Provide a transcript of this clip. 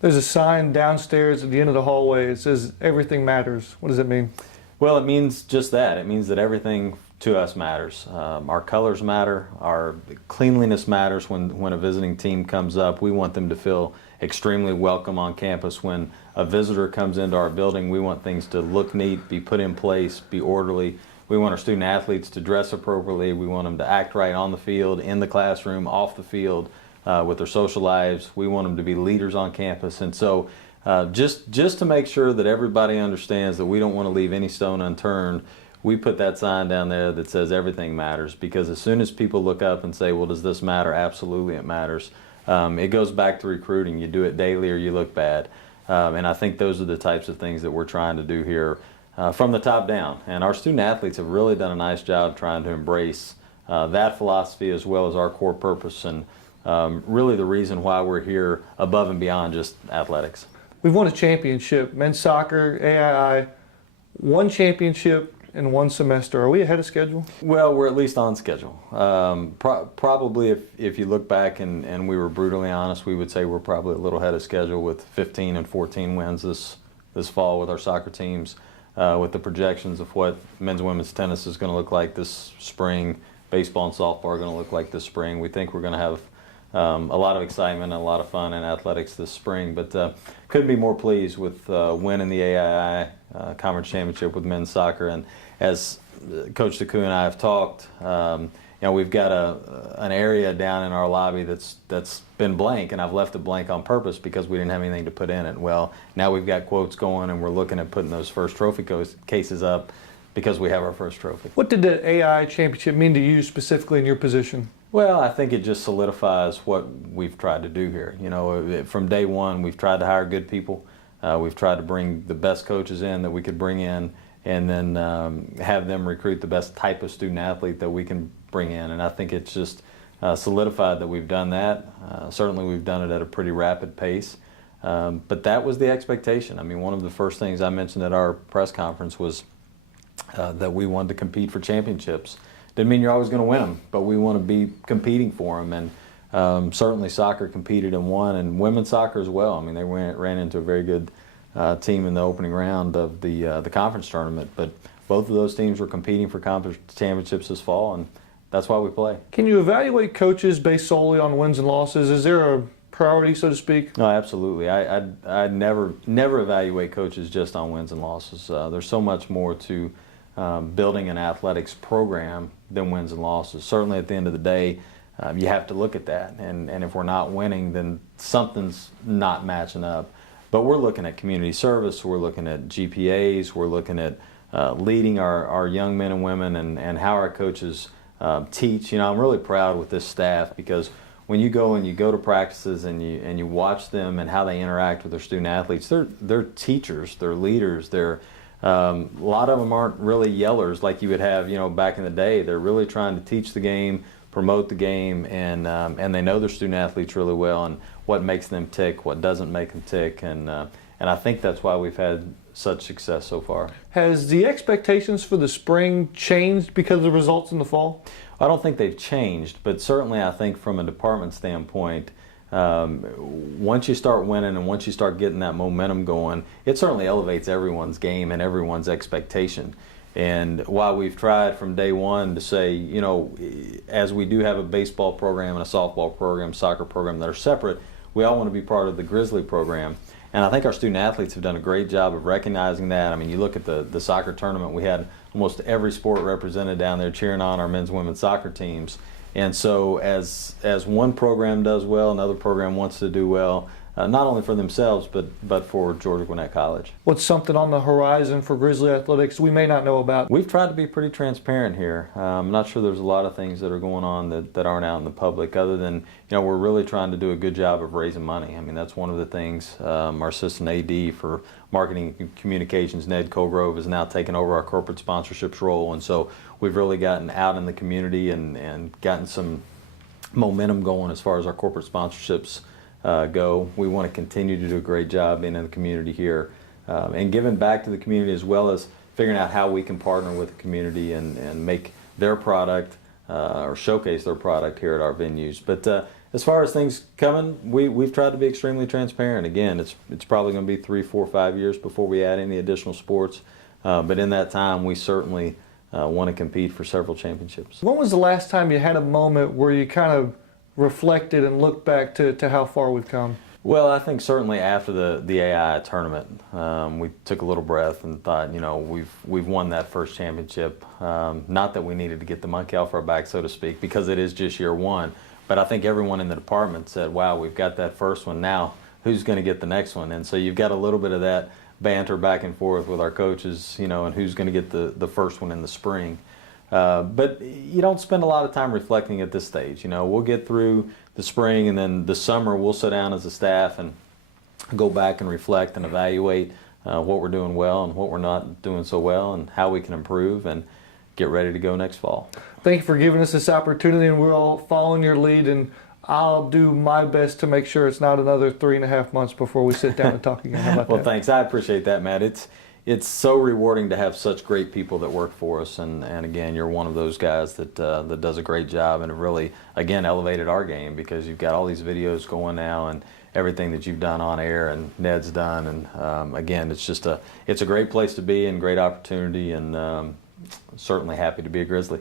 There's a sign downstairs at the end of the hallway. It says, "Everything matters." What does it mean? Well, it means just that. It means that everything to us matters. Our colors matter. Our cleanliness matters. When a visiting team comes up, we want them to feel extremely welcome on campus. When a visitor comes into our building, we want things to look neat, be put in place, be orderly. We want our student athletes to dress appropriately. We want them to act right on the field, in the classroom, off the field, with their social lives. We want them to be leaders on campus. And so just to make sure that everybody understands that we don't want to leave any stone unturned, we put that sign down there that says everything matters, because as soon as people look up and say, well, does this matter? Absolutely it matters. It goes back to recruiting. You do it daily or you look bad. And I think those are the types of things that we're trying to do here from the top down. And our student athletes have really done a nice job trying to embrace that philosophy as well as our core purpose, and really the reason why we're here above and beyond just athletics. We've won a championship, men's soccer, AII, one championship in one semester. Are we ahead of schedule? Well, we're at least on schedule. Probably if you look back and we were brutally honest, we would say we're probably a little ahead of schedule with 15 and 14 wins this fall with our soccer teams, with the projections of what men's and women's tennis is going to look like this spring, baseball and softball are going to look like this spring. We think we're going to have a lot of excitement and a lot of fun in athletics this spring, but couldn't be more pleased with winning the AII Conference Championship with men's soccer. And as Coach DeCoux and I have talked, we've got an area down in our lobby that's been blank, and I've left it blank on purpose because we didn't have anything to put in it. Well, now we've got quotes going, and we're looking at putting those first trophy cases up because we have our first trophy. What did the AI championship mean to you specifically in your position? Well, I think it just solidifies what we've tried to do here. From day one, we've tried to hire good people. We've tried to bring the best coaches in that we could bring in, and then have them recruit the best type of student athlete that we can bring in. And I think it's just solidified that we've done that. Certainly we've done it at a pretty rapid pace. But that was the expectation. I mean, one of the first things I mentioned at our press conference was that we wanted to compete for championships. Didn't mean you're always going to win them, but we want to be competing for them. And certainly soccer competed and won, and women's soccer as well. I mean, they ran into a very good team in the opening round of the conference tournament. But both of those teams were competing for conference championships this fall, and that's why we play. Can you evaluate coaches based solely on wins and losses? Is there a priority, so to speak? No, absolutely. I never evaluate coaches just on wins and losses. There's so much more to building an athletics program than wins and losses. Certainly at the end of the day, you have to look at that, and if we're not winning, then something's not matching up. But we're looking at community service, we're looking at GPAs, we're looking at leading our young men and women, and how our coaches teach. I'm really proud with this staff, because when you go to practices and you watch them and how they interact with their student athletes, they're teachers, they're leaders, a lot of them aren't really yellers like you would have, back in the day. They're really trying to teach the game, promote the game, and they know their student athletes really well and what makes them tick, what doesn't make them tick, and I think that's why we've had such success so far. Has the expectations for the spring changed because of the results in the fall? I don't think they've changed, but certainly I think from a department standpoint, once you start winning and once you start getting that momentum going, it certainly elevates everyone's game and everyone's expectation. And while we've tried from day one to say, as we do have a baseball program and a softball program, soccer program that are separate, we all want to be part of the Grizzly program. And I think our student athletes have done a great job of recognizing that. I mean, you look at the soccer tournament, we had almost every sport represented down there cheering on our men's and women's soccer teams. And so as one program does well, another program wants to do well, not only for themselves, but for Georgia Gwinnett College. What's something on the horizon for Grizzly Athletics we may not know about? We've tried to be pretty transparent here. I'm not sure there's a lot of things that are going on that aren't out in the public, other than, we're really trying to do a good job of raising money. I mean, that's one of the things. Our assistant AD for marketing and communications, Ned Colgrove, has now taken over our corporate sponsorships role, and so we've really gotten out in the community and gotten some momentum going as far as our corporate sponsorships go. We want to continue to do a great job in the community here, and giving back to the community, as well as figuring out how we can partner with the community and make their product or showcase their product here at our venues. But as far as things coming, we've tried to be extremely transparent. Again, it's probably going to be 3, 4, 5 years before we add any additional sports. But in that time, we certainly want to compete for several championships. When was the last time you had a moment where you kind of reflected and looked back to how far we've come? Well, I think certainly after the AI tournament, we took a little breath and thought, we've won that first championship. Not that we needed to get the monkey off our back, so to speak, because it is just year one. But I think everyone in the department said, wow, we've got that first one. Now, who's going to get the next one? And so you've got a little bit of that banter back and forth with our coaches, and who's going to get the first one in the spring. But you don't spend a lot of time reflecting at this stage. We'll get through the spring, and then the summer we'll sit down as a staff and go back and reflect and evaluate what we're doing well and what we're not doing so well and how we can improve and get ready to go next fall. Thank you for giving us this opportunity, and we're all following your lead, and I'll do my best to make sure it's not another 3.5 months before we sit down and talk again. How about Well, that? thanks. I appreciate that, Matt. It's so rewarding to have such great people that work for us, and again, you're one of those guys that does a great job and really, again, elevated our game because you've got all these videos going now and everything that you've done on air and Ned's done, and again, it's a great place to be and great opportunity, and certainly happy to be a Grizzly.